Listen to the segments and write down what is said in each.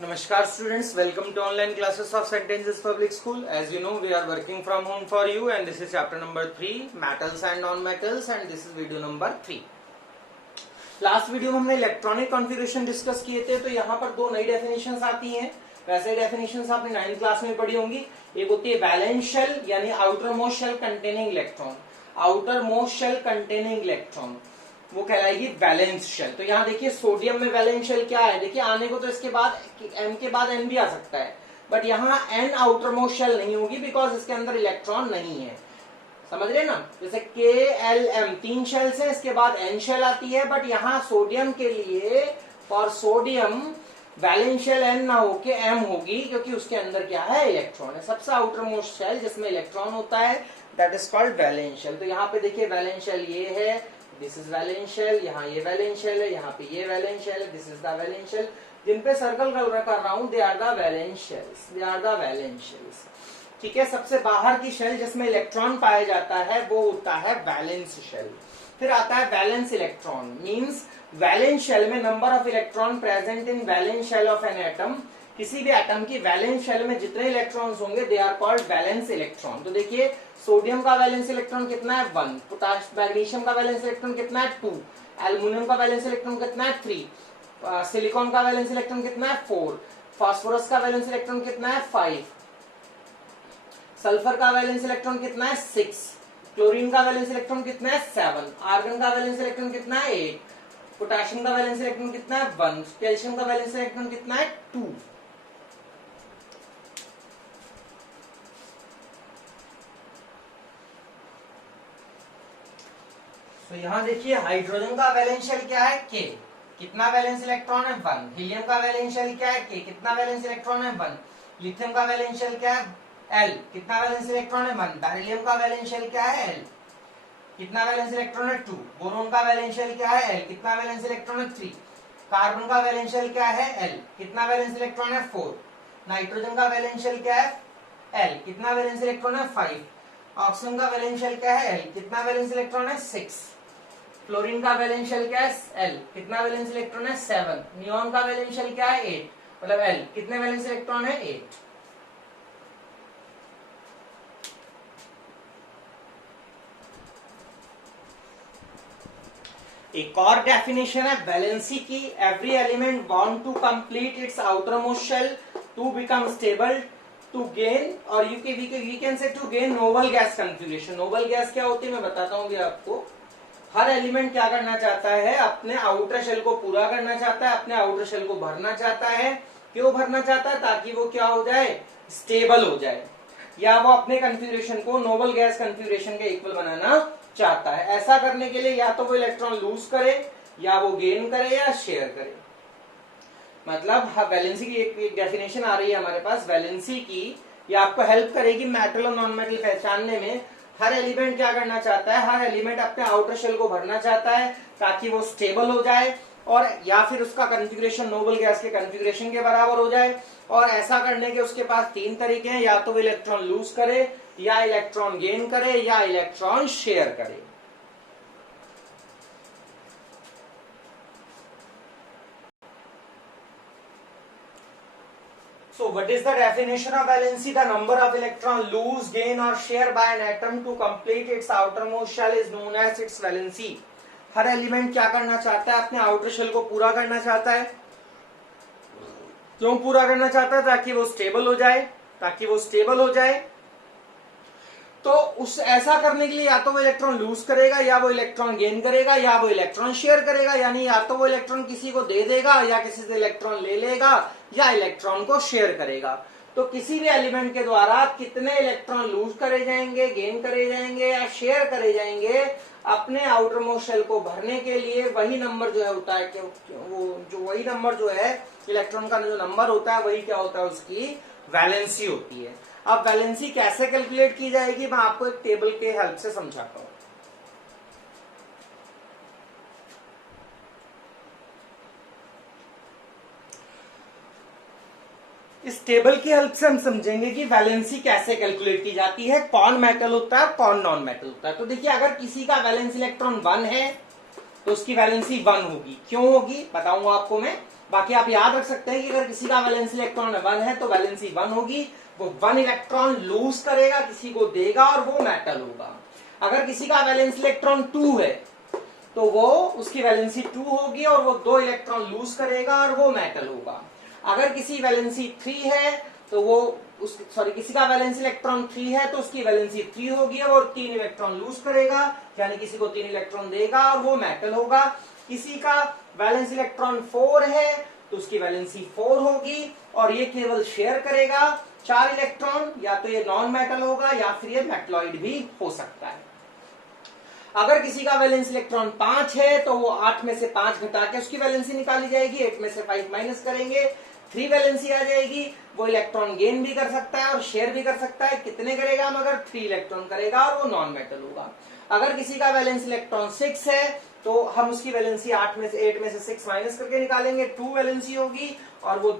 Namaskar students, welcome to online classes of St. Anne's Public School. As you know, we are working from home for you and this is chapter number 3, metals and non-metals, and this is video number 3. Last video में हमने electronic configuration discuss किए थे, तो यहाँ पर दो नई definitions आती हैं। वैसे डेफिनेशंस आपने 9th क्लास में पढ़ी होंगी। एक होती है वैलेंस शेल यानी outer most shell containing electron, outer most shell containing electron वो कहलाएगी वैलेंस शेल। तो यहाँ देखिए सोडियम में वैलेंस शेल क्या है, देखिए आने को तो इसके बाद एम के बाद एन भी आ सकता है, बट यहाँ एन आउटर मोस्ट शेल नहीं होगी बिकॉज इसके अंदर इलेक्ट्रॉन नहीं है। समझ रहे ना, जैसे के एल एम 3 शेल्स हैं, इसके बाद एन शेल आती है, बट यहाँ सोडियम के लिए for sodium valence shell N ना होके एम होगी क्योंकि उसके अंदर क्या है, इलेक्ट्रॉन है। सबसे आउटर मोस्ट शेल जिसमें इलेक्ट्रॉन होता है that is called valence shell. तो यहाँ पे देखिए वैलेंस शेल ये है, दिस इज वैलेंस शेल, यहाँ ये वैलेंस शेल है, यहाँ पे ये वैलेंस शेल है, this is the valence shell. जिन पे सर्कल कर रहा हूं they are the valence shells, they are the valence shells. ठीक है, सबसे बाहर की शेल जिसमें इलेक्ट्रॉन पाया जाता है वो होता है वैलेंस शेल। फिर आता है valence electron, means valence shell में number of electron present in valence shell of an atom. किसी भी एटम की वैलेंस शेल में जितने इलेक्ट्रॉन्स होंगे they are called valence electron. तो देखिए सोडियम का वैलेंस इलेक्ट्रॉन कितना है 1, पोटाश मैग्नीशियम का वैलेंस इलेक्ट्रॉन कितना है 2, एल्युमिनियम का वैलेंस इलेक्ट्रॉन कितना है 3, सिलिकॉन का वैलेंस इलेक्ट्रॉन कितना है 4, फास्फोरस का वैलेंस इलेक्ट्रॉन कितना है 5, सल्फर का वैलेंस इलेक्ट्रॉन कितना है 6, क्लोरीन का वैलेंस इलेक्ट्रॉन कितना है 7, आर्गन का वैलेंस इलेक्ट्रॉन कितना है 8, पोटेशियम का वैलेंस इलेक्ट्रॉन कितना है 1, कैल्शियम का वैलेंस इलेक्ट्रॉन कितना है 2। तो यहां देखिए हाइड्रोजन का वैलेंस शेल क्या है के, कितना वैलेंस इलेक्ट्रॉन है 1। हीलियम का वैलेंस शेल क्या है के, कितना वैलेंस इलेक्ट्रॉन है 1। लिथियम का वैलेंस शेल क्या है एल, कितना वैलेंस इलेक्ट्रॉन है 1। बेरिलियम का वैलेंस शेल क्या है एल, कितना वैलेंस इलेक्ट्रॉन है 2। बोरोन का वैलेंस शेल क्या है एल, कितना वैलेंस इलेक्ट्रॉन है 3। कार्बन का वैलेंस शेल क्या है एल, कितना वैलेंस इलेक्ट्रॉन है 4। नाइट्रोजन का वैलेंस शेल क्या है एल, कितना वैलेंस इलेक्ट्रॉन है 5। ऑक्सीजन का वैलेंस शेल क्या है एल, कितना वैलेंस इलेक्ट्रॉन है 6। फ्लोरीन का वैलेंस शेल क्या है एल, कितना वैलेंस इलेक्ट्रॉन है 7। नियॉन का वैलेंस शेल क्या है 8, मतलब एल कितने वैलेंस इलेक्ट्रॉन है 8। एक और डेफिनेशन है वैलेंसी की, every element want to complete its outer most shell to become stable to gain, और we can say to gain noble gas configuration. Noble gas क्या होती है मैं बताता हूँ आपको। हर एलिमेंट क्या करना चाहता है, अपने आउटर शेल को पूरा करना चाहता है, अपने आउटर शेल को भरना चाहता है। क्यों भरना चाहता है, ताकि वो क्या हो जाए, स्टेबल हो जाए, या वो अपने कॉन्फ़िगरेशन को नोबल गैस कॉन्फ़िगरेशन के इक्वल बनाना चाहता है। ऐसा करने के लिए या तो वो इलेक्ट्रॉन लूज करे, या वो गेन करे, या शेयर करे। मतलब वैलेंसी की एक डेफिनेशन आ रही है हमारे पास वैलेंसी की, ये आपको हेल्प करेगी मेटल और नॉन मेटल पहचानने में। हर एलिमेंट क्या करना चाहता है, हर एलिमेंट अपने आउटर शेल को भरना चाहता है ताकि वो स्टेबल हो जाए, और या फिर उसका कॉन्फ़िगरेशन नोबल गैस के कॉन्फ़िगरेशन के बराबर हो जाए। और ऐसा करने के उसके पास 3 तरीके हैं, या तो वो इलेक्ट्रॉन लूज करे, या इलेक्ट्रॉन गेन करे, या इलेक्ट्रॉन शेयर करे। So what is the definition of valency? The number of electron lose, gain or share by an atom to complete its outermost shell is known as its valency. Her element क्या करना चाहता है, अपने outer shell को पूरा करना चाहता है। क्यों पूरा करना चाहता है, ताकि वो स्टेबल हो जाए, ताकि वो स्टेबल हो जाए। तो उस ऐसा करने के लिए या तो वो इलेक्ट्रॉन लूज करेगा, या वो इलेक्ट्रॉन गेन करेगा, या वो इलेक्ट्रॉन शेयर करेगा। यानी या तो वो इलेक्ट्रॉन किसी को दे देगा, या किसी से इलेक्ट्रॉन ले लेगा, या इलेक्ट्रॉन को शेयर करेगा। तो किसी भी एलिमेंट के द्वारा कितने इलेक्ट्रॉन लूज करे जाएंगे, गेन करे जाएंगे, या शेयर करे जाएंगे अपने आउटर मोस्ट शेल को भरने के लिए, वही नंबर जो है होता है कि वो जो वही नंबर जो है इलेक्ट्रॉन का जो नंबर होता है वही क्या होता है, उसकी वैलेंसी होती है। अब वैलेंसी कैसे कैलकुलेट की जाएगी मैं आपको एक टेबल के हेल्प से समझाता हूं। इस टेबल की हेल्प से हम समझेंगे कि वैलेंसी कैसे कैलकुलेट की जाती है, कौन मेटल होता है, कौन नॉन मेटल होता है। तो देखिए अगर किसी का वैलेंस इलेक्ट्रॉन 1 है तो उसकी वैलेंसी 1 होगी। क्यों होगी बताऊंगा आपको मैं। बाकी आप याद रख सकते हैं कि अगर किसी का वैलेंस इलेक्ट्रॉन 1 है तो वैलेंसी 1 होगी, वो 1 इलेक्ट्रॉन लूज करेगा, किसी को देगा और वो मेटल होगा। अगर किसी का वैलेंस इलेक्ट्रॉन 2 है तो वो उसकी वैलेंसी 2 होगी और वो 2 इलेक्ट्रॉन लूज करेगा और वो मेटल होगा। अगर किसी वैलेंसी 3 है तो वो किसी का वैलेंस इलेक्ट्रॉन 3 है तो उसकी वैलेंसी 3 होगी और 3 इलेक्ट्रॉन लूज करेगा, यानी किसी को 3 इलेक्ट्रॉन देगा और वो मेटल होगा। किसी का वैलेंस इलेक्ट्रॉन 4 है तो उसकी वैलेंसी 4 होगी और ये केवल शेयर करेगा 4 इलेक्ट्रॉन, या तो ये नॉन मेटल होगा या फिर ये मेटलॉइड भी हो सकता है। अगर किसी का वैलेंस इलेक्ट्रॉन 5 है तो वो 8 में से 5 घटा के उसकी वैलेंसी निकाली जाएगी, 8 में से 5 माइनस करेंगे, 3 वैलेंसी आ जाएगी। वो इलेक्ट्रॉन गेन भी कर सकता है और शेयर भी कर सकता है, कितने करेगा, मगर 3 इलेक्ट्रॉन करेगा और वो नॉन मेटल होगा। अगर किसी का वैलेंस इलेक्ट्रॉन 6 है तो हम उसकी वैलेंसी 8 में से 6 माइनस करके निकालेंगे, 2 वैलेंसी होगी और वो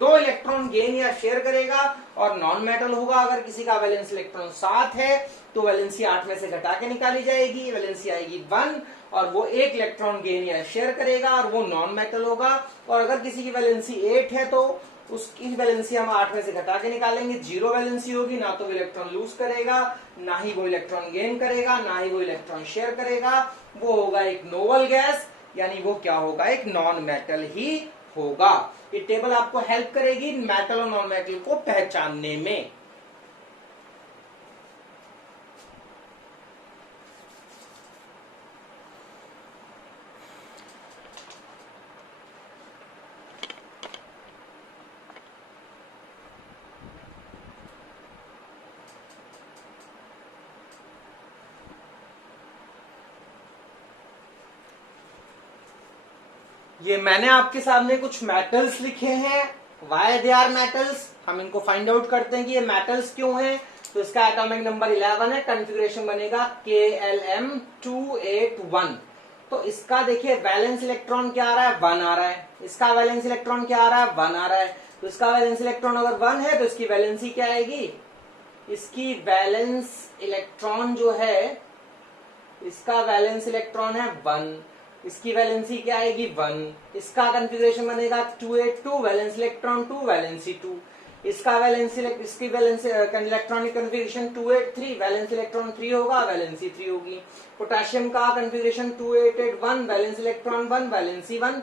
2 इलेक्ट्रॉन गेन या शेयर करेगा और नॉन मेटल होगा। अगर किसी का वैलेंस इलेक्ट्रॉन 7 है तो वैलेंसी 8 में से घटा के निकाली जाएगी, वैलेंसी आएगी 1 और वो 1 इलेक्ट्रॉन गेन या शेयर करेगा और वो नॉन मेटल होगा। और अगर किसी की वैलेंसी 8 है तो उसकी वैलेंसी हम 8 में से घटा के निकालेंगे, 0 वैलेंसी होगी, ना तो वो इलेक्ट्रॉन लूज करेगा, ना ही वो इलेक्ट्रॉन गेन करेगा, ना ही वो इलेक्ट्रॉन शेयर करेगा। वो होगा एक नोबल गैस, यानी वो क्या होगा, एक नॉन मेटल ही होगा। ये टेबल आपको हेल्प करेगी मेटल और नॉन मेटल को पहचानने में। ये मैंने आपके सामने कुछ मेटल्स लिखे हैं, वाई दे आर मेटल्स। हम इनको फाइंड आउट करते हैं कि ये मेटल्स क्यों हैं। तो इसका एटॉमिक नंबर 11 है, कॉन्फ़िगरेशन बनेगा KLm281। तो इसका देखिए वैलेंस इलेक्ट्रॉन क्या आ रहा है, 1 आ रहा है। इसका वैलेंस इलेक्ट्रॉन क्या आ रहा है, 1 आ रहा है। तो इसका वैलेंस इलेक्ट्रॉन अगर 1 है तो इसकी वैलेंसी क्या आएगी, इसकी वैलेंस इलेक्ट्रॉन जो है, इसका वैलेंस इलेक्ट्रॉन है 1, इसकी वैलेंसी क्या आएगी 1। इसका कॉन्फ़िगरेशन बनेगा 282, वैलेंस इलेक्ट्रॉन 2, वैलेंसी 2। इसका वैलेंस इसकी valence electronic configuration 283, valence electron 3 होगा, वैलेंसी 3 होगी। पोटेशियम का कॉन्फ़िगरेशन 2881, वैलेंस इलेक्ट्रॉन 1, वैलेंसी 1।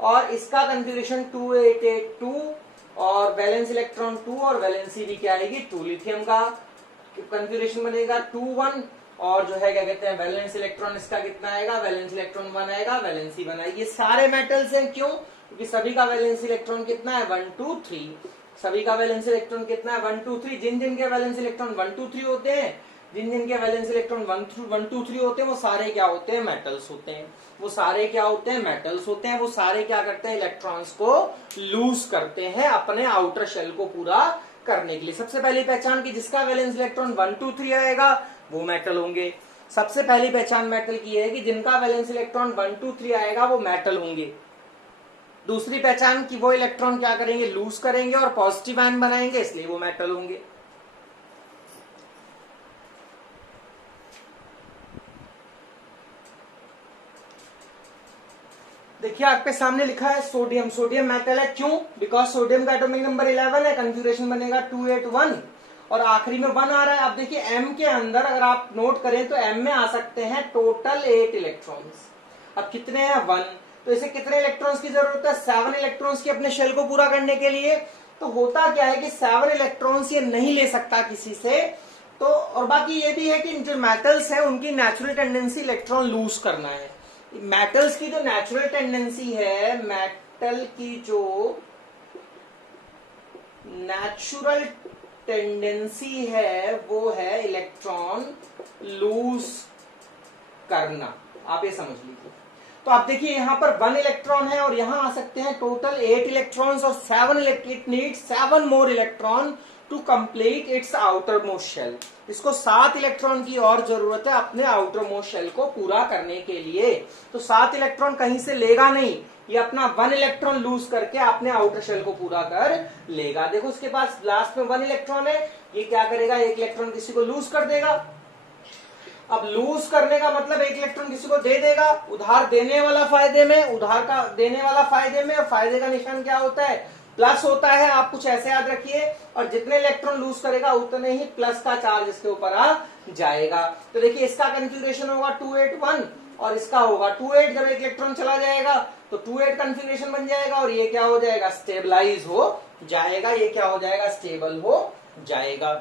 और इसका कॉन्फ़िगरेशन 2882 और वैलेंस इलेक्ट्रॉन 2 और वैलेंसी भी क्या आएगी 2। लिथियम का कॉन्फ़िगरेशन बनेगा 21 और जो है क्या कहते हैं वैलेंस इलेक्ट्रॉन इसका कितना आएगा, वैलेंस इलेक्ट्रॉन 1 आएगा, वैलेंसी 1 आएगी। ये सारे मेटल्स हैं, क्यों, क्योंकि सभी का वैलेंस इलेक्ट्रॉन कितना है 1 2 3। सभी का वैलेंस इलेक्ट्रॉन कितना है 1 2 3। जिन जिन के वैलेंस इलेक्ट्रॉन 1 2 3 होते हैं, जिन जिन के वैलेंस इलेक्ट्रॉन 1 2 3 होते हैं, वो सारे क्या होते हैं, मेटल्स होते हैं। वो सारे क्या होते हैं, मेटल्स होते हैं। वो सारे क्या करते हैं, इलेक्ट्रॉन्स को लूज करते हैं अपने आउटर शेल को पूरा करने के लिए। सबसे पहली पहचान की जिसका वैलेंस इलेक्ट्रॉन 1 2 3 आएगा वो मेटल होंगे। सबसे पहली पहचान मेटल की है कि जिनका वैलेंस इलेक्ट्रॉन 1 2 3 आएगा वो मेटल होंगे। दूसरी पहचान की वो इलेक्ट्रॉन क्या करेंगे, लूज करेंगे और पॉजिटिव आयन बनाएंगे, इसलिए वो मेटल होंगे। देखिए आपके सामने लिखा है सोडियम। सोडियम मेटल है, क्यों, बिकॉज सोडियम का एटॉमिक नंबर 11 है, कॉन्फ़िगरेशन बनेगा 281 और आखिरी में 1 आ रहा है। अब देखिए m के अंदर अगर आप नोट करें तो m में आ सकते हैं टोटल 8 इलेक्ट्रॉन्स। अब कितने हैं 1, तो इसे कितने इलेक्ट्रॉन्स की जरूरत है, 7 इलेक्ट्रॉन्स की अपने शेल को पूरा करने के लिए। तो होता क्या है कि 7 इलेक्ट्रॉन्स ये नहीं ले सकता किसी से। तो और बाकी ये भी है कि जो मेटल्स हैं उनकी नेचुरल टेंडेंसी इलेक्ट्रॉन लूज करना है। मेटल्स की जो नेचुरल टेंडेंसी है, मेटल की जो नेचुरल टेंडेंसी है वो है इलेक्ट्रॉन लूज करना। आप ये समझ लीजिए। तो आप देखिए यहाँ पर 1 इलेक्ट्रॉन है और यहाँ आ सकते हैं टोटल 8 इलेक्ट्रॉन्स और 7 it needs 7 more electron to complete its outer most shell. इसको 7 इलेक्ट्रॉन की और जरूरत है अपने आउटर मोस्ट शेल को पूरा करने के लिए। तो 7 इलेक्ट्रॉन कहीं से लेगा नहीं, ये अपना 1 इलेक्ट्रॉन लूज करके अपने आउटर शेल को पूरा कर लेगा। देखो उसके पास लास्ट में 1 इलेक्ट्रॉन है, ये क्या करेगा, 1 इलेक्ट्रॉन किसी को लूज कर देगा अब लूज करने का मतलब एक इलेक्ट्रॉन किसी को दे देगा, उधार देने वाला फायदे में, उधार का देने वाला फायदे में, और फायदे का निशान क्या होता है, प्लस होता है। आप कुछ ऐसे याद रखिए, और जितने इलेक्ट्रॉन लूज करेगा उतने ही प्लस का चार्ज इसके ऊपर आ जाएगा। तो देखिए इसका कन्फिग्रेशन होगा 281 और इसका होगा 28। जब एक इलेक्ट्रॉन चला जाएगा तो 28 कन्फिग्रेशन बन जाएगा और ये क्या हो जाएगा, स्टेबलाइज हो जाएगा। ये क्या हो जाएगा, स्टेबल हो जाएगा।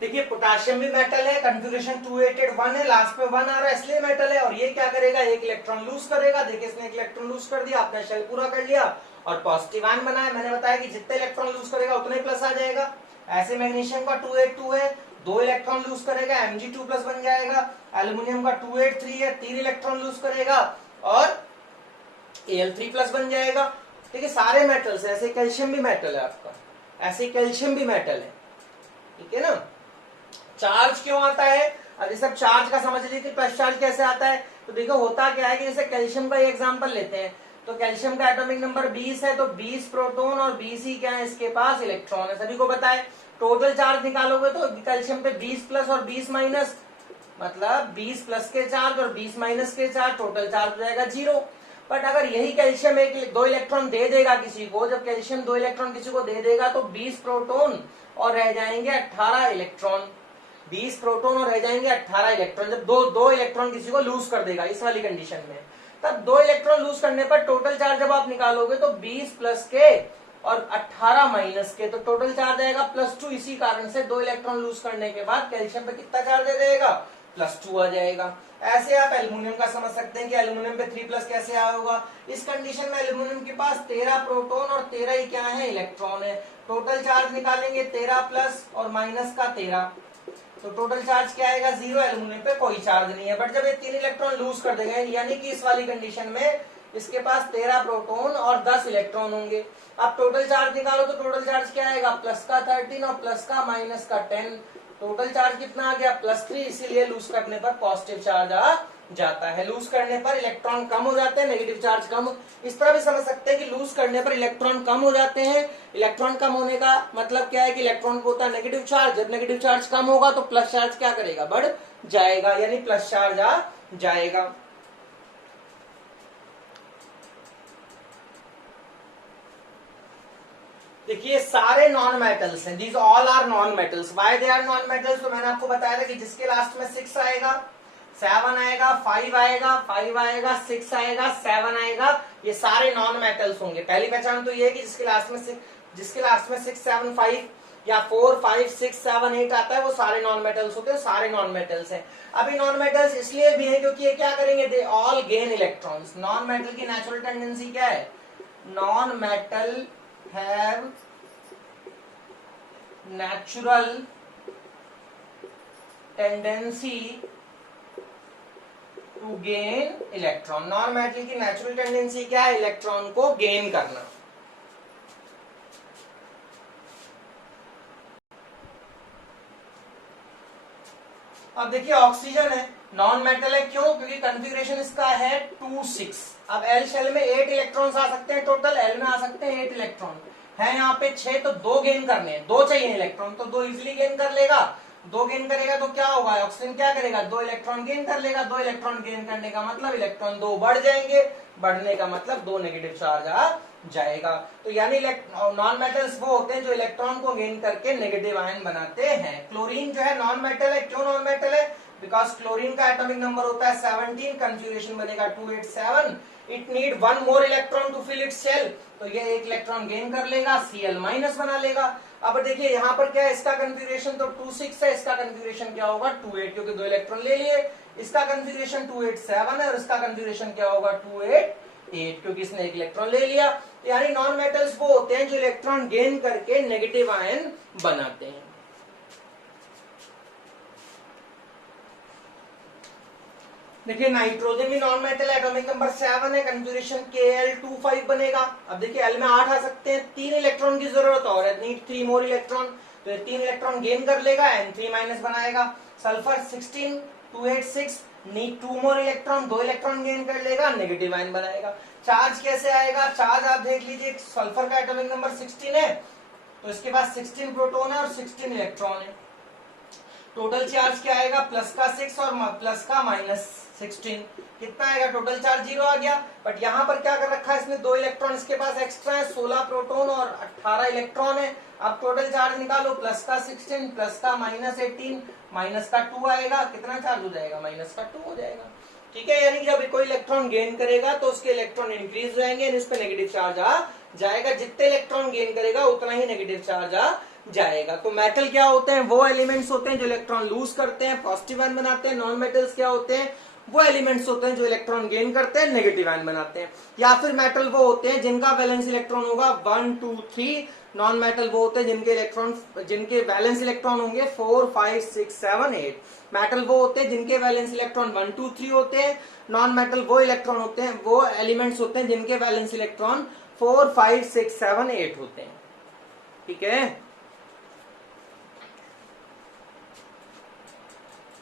देखिए पोटाशियम भी मेटल है, कन्फिग्रेशन 281 है, लास्ट में 1 आ रहा है इसलिए मेटल है। और ये क्या करेगा, एक इलेक्ट्रॉन लूज करेगा। देखिए इसने एक इलेक्ट्रॉन लूज कर दिया, आपने शेल पूरा कर लिया और पॉजिटिव आयन बनाया। मैंने बताया कि जितने इलेक्ट्रॉन लूज करेगा उतने प्लस आ जाएगा। ऐसे मैग्नीशियम का 282 है, 2 इलेक्ट्रॉन लूज करेगा, Mg2 प्लस बन जाएगा। एल्यूमिनियम का 283 है, 3 इलेक्ट्रॉन लूज करेगा और Al3 प्लस बन जाएगा। ठीक है, सारे मेटल्स है। ऐसे कैल्शियम भी मेटल है आपका, ऐसे कैल्शियम भी मेटल है। ठीक है ना। चार्ज क्यों आता है, अब ये सब चार्ज का समझ लीजिए कि प्लस चार्ज कैसे आता है। तो देखो होता क्या है कि जैसे कैल्शियम का एग्जांपल लेते हैं, तो कैल्शियम का एटॉमिक नंबर 20 है, तो 20 प्रोटॉन और 20 ही क्या है इसके पास इलेक्ट्रॉन है, सभी को पता है। टोटल चार्ज निकालोगे तो कैल्शियम पे 20 प्लस और 20 माइनस, मतलब 20 प्लस के चार्ज और 20 माइनस के चार्ज, टोटल चार्ज हो जाएगा 0। बट अगर यही कैल्शियम 2 इलेक्ट्रॉन दे देगा किसी को, जब कैल्शियम 2 इलेक्ट्रॉन किसी को दे देगा तो 20 प्रोटॉन और रह जाएंगे 18 इलेक्ट्रॉन। 20 प्रोटॉन और रह जाएंगे 18 इलेक्ट्रॉन। जब दो इलेक्ट्रॉन किसी को लूज कर देगा इस वाली कंडीशन में, तब 2 इलेक्ट्रॉन लूज करने पर टोटल चार्ज जब आप निकालोगे तो 20 प्लस के और 18 माइनस के, तो टोटल चार्ज आएगा +2। इसी कारण से 2 इलेक्ट्रॉन लूज करने के बाद कैल्शियम पे कितना चार्ज दे देगा, +2 आ जाएगा। ऐसे आप एल्यूमिनियम का समझ सकते हैं कि एल्यूमिनियम पे 3 प्लस कैसे आया होगा। इस कंडीशन में एल्यूमिनियम के पास 13 प्रोटॉन और 13 ही क्या है, इलेक्ट्रॉन है। टोटल चार्ज निकालेंगे 13 प्लस और माइनस का 13, तो टोटल चार्ज क्या आएगा, 0। एल्यूमिनियम पे कोई चार्ज नहीं है। बट जब ये 3 इलेक्ट्रॉन लूज कर देंगे, यानी कि इस वाली कंडीशन में इसके पास 13 प्रोटॉन और 10 इलेक्ट्रॉन होंगे। अब टोटल चार्ज निकालो तो टोटल चार्ज क्या आएगा, प्लस का 13 और प्लस का माइनस का 10। टोटल चार्ज कितना आ गया, +3। इसीलिए लूज करने पर पॉजिटिव चार्ज आ जाता है। लूज करने पर इलेक्ट्रॉन कम हो जाते हैं, नेगेटिव चार्ज कम। इस तरह भी समझ सकते हैं कि लूज करने पर इलेक्ट्रॉन कम हो जाते हैं। इलेक्ट्रॉन कम होने का मतलब क्या है कि इलेक्ट्रॉन को होता है नेगेटिव चार्ज। जब नेगेटिव चार्ज कम होगा तो प्लस चार्ज क्या करेगा, बढ़ जाएगा, यानी प्लस चार्ज आ जाएगा। देखिए सारे नॉन मेटल्स हैं, these all are non metals. Why they are non metals, तो मैंने आपको बताया था कि जिसके लास्ट में 6 आएगा, 7 आएगा, 5 आएगा, 5 आएगा, 6 आएगा, 7 आएगा, ये सारे नॉन मेटल्स होंगे। पहली पहचान तो ये है कि जिसके लास्ट में 6, 7, 5 या 4, 5, 6, 7, 8 आता है, वो सारे नॉन मेटल्स होते हैं, सारे नॉन मेटल्स हैं। अभी नॉन मेटल्स इसलिए भी है क्योंकि ये क्या करेंगे, they all gain electrons. Non metal की नेचुरल टेंडेंसी क्या है, non metal have natural tendency to gain electron। Non metal की नेचुरल टेंडेंसी क्या है, इलेक्ट्रॉन को गेन करना। अब देखिए ऑक्सीजन है, नॉन मेटल है, क्यों, क्योंकि कॉन्फ़िगरेशन इसका है 2-6। अब एल शेल में 8 इलेक्ट्रॉन्स आ सकते हैं, टोटल एल में आ सकते हैं 8 इलेक्ट्रॉन है। यहाँ पे 6, तो 2 गेन करने हैं, 2 चाहिए इलेक्ट्रॉन, तो 2 इजिली गेन कर लेगा। 2 गेन करेगा तो क्या होगा, ऑक्सीजन क्या करेगा, 2 इलेक्ट्रॉन गेन कर लेगा। 2 इलेक्ट्रॉन गेन करने का मतलब इलेक्ट्रॉन 2 बढ़ जाएंगे, बढ़ने का मतलब 2 नेगेटिव चार्ज आ जाएगा। तो यानी नॉन मेटल्स वो होते हैं जो इलेक्ट्रॉन को गेन करके नेगेटिव आयन बनाते हैं। क्लोरीन जो है नॉन मेटल है, क्यों नॉन मेटल है, बिकॉज क्लोरीन का एटॉमिक नंबर होता है 17, कन्फिग्रेशन बनेगा 287। It need 1 more electron to fill its shell, तो ये 1 इलेक्ट्रॉन गेन कर लेगा, Cl- बना लेगा। अब देखिए यहाँ पर क्या है, इसका कन्फिग्रेशन तो 2-6 है, इसका कन्फिग्रेशन क्या होगा 2-8, क्योंकि 2 इलेक्ट्रॉन ले लिए। इसका कन्फिग्रेशन 2-8-7 है और इसका कन्फिग्रेशन क्या होगा 2-8-8, क्योंकि इसने 1 इलेक्ट्रॉन ले लिया। यानी नॉन मेटल्स वो होते हैं जो इलेक्ट्रॉन गेन करके नेगेटिव आयन बनाते हैं। देखिए नाइट्रोजन भी नॉन मेटल है, एटॉमिक नंबर 7 है, कन्फिग्रेशन Kl25 बनेगा। अब देखिए एल में 8 आ सकते हैं, 3 इलेक्ट्रॉन की जरूरत और है, नीड 3 मोर इलेक्ट्रॉन, तो ये 3 इलेक्ट्रॉन गेन कर लेगा, N3- बनाएगा। Sulphur 16, 286, need 2 more electron, 2 electron gain कर लेगा, नेगेटिव आयन बनाएगा। चार्ज कैसे आएगा, चार्ज आप देख लीजिए, सल्फर का एटॉमिक नंबर 16 है तो इसके पास 16 प्रोटॉन है और 16 इलेक्ट्रॉन है। टोटल चार्ज क्या आएगा, प्लस का 6 और प्लस का -16, कितना आएगा, टोटल चार्ज 0 आ गया। बट यहाँ पर क्या कर रखा है इसने, 2 इलेक्ट्रॉन इसके पास एक्स्ट्रा है, 16 प्रोटॉन और 18 इलेक्ट्रॉन है। अब टोटल चार्ज निकालो, प्लस का 16 प्लस का -18 माइनस का 2 आएगा, कितना चार्ज हो जाएगा, माइनस का 2 हो जाएगा। ठीक है, यानी कि जब कोई इलेक्ट्रॉन गेन करेगा तो उसके इलेक्ट्रॉन इंक्रीज हो जाएंगे, इस पे नेगेटिव चार्ज आ जाएगा। जितने इलेक्ट्रॉन गेन करेगा उतना ही नेगेटिव चार्ज आ जाएगा। तो मेटल क्या होते हैं, वो एलिमेंट्स होते हैं जो इलेक्ट्रॉन लूज करते हैं, पॉजिटिव आयन बनाते हैं। नॉन मेटल्स क्या होते हैं, वो एलिमेंट्स होते हैं जो इलेक्ट्रॉन गेन करते हैं, नेगेटिव आयन बनाते हैं। या फिर मेटल वो होते हैं जिनका वैलेंस इलेक्ट्रॉन होगा 1 2 3। नॉन मेटल वो होते हैं जिनके वैलेंस इलेक्ट्रॉन होंगे 4 5 6 7 8। मेटल वो होते हैं जिनके वैलेंस इलेक्ट्रॉन 1 2 3 होते हैं। नॉन मेटल वो इलेक्ट्रॉन होते हैं, वो एलिमेंट्स होते हैं जिनके वैलेंस इलेक्ट्रॉन 4 5 6 7 8 होते हैं। ठीक है,